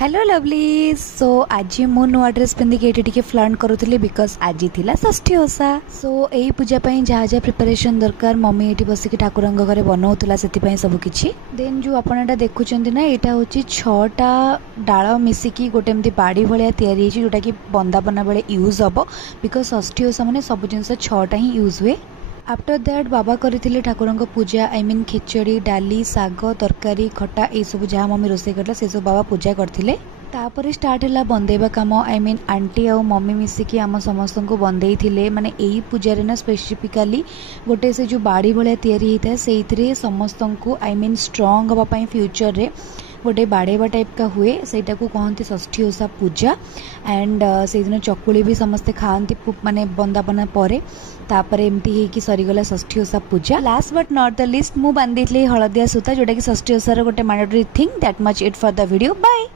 Hello lovely so आज मु नुआ ड्रेस पिंधिक ये फ्लंट करूली बिकज आज थिला षष्ठी ओषा सो यही पूजा जहाँ जहाँ प्रिपरेशन दरकार मम्मी ये बसिक ठाकुर घरे बनाऊला से सबकि देन जो आपड़ा देखुं ना यहाँ हूँ 6टा डाल मिसिकी गोटे एमती बाड़ी भाया या जोटा कि बंदापना बेले यूज हम बिकज षष्ठी ओषा मैंने सब जिन 6टा ही यूज हुए। आफ्टर दैट बाबा करथिले ठाकुर पूजा आई मीन खिचड़ी डाली साग तरकारी खटा ये सब जहाँ मम्मी रोसे करला से सब बाबा पूजा करथिले। तापर स्टार्ट है बंदेवा कम आई मीन आंटी आ मम्मी मिसिकी आम समस्त को बंदे थिले माने यही पूजा ना स्पेसिफिकाली गोटे से जो बाड़ी भाया तैयारी होता है से समस्त को आई मीन स्ट्रंग हाँपाई फ्यूचर रे गोटे बाड़ेवा टाइप का हुए सेटा को कहते षष्ठी ओषा पूजा एंड से दिन चकुली भी समस्ते खाती माने बंदापना परे तापर एमती है कि सरीगला Sasthi Osha puja. Last but not the least मु बांधी हलदिया सूता जोटा कि षष्ठी ओषार गोटे mandatory thing that much it for the video bye.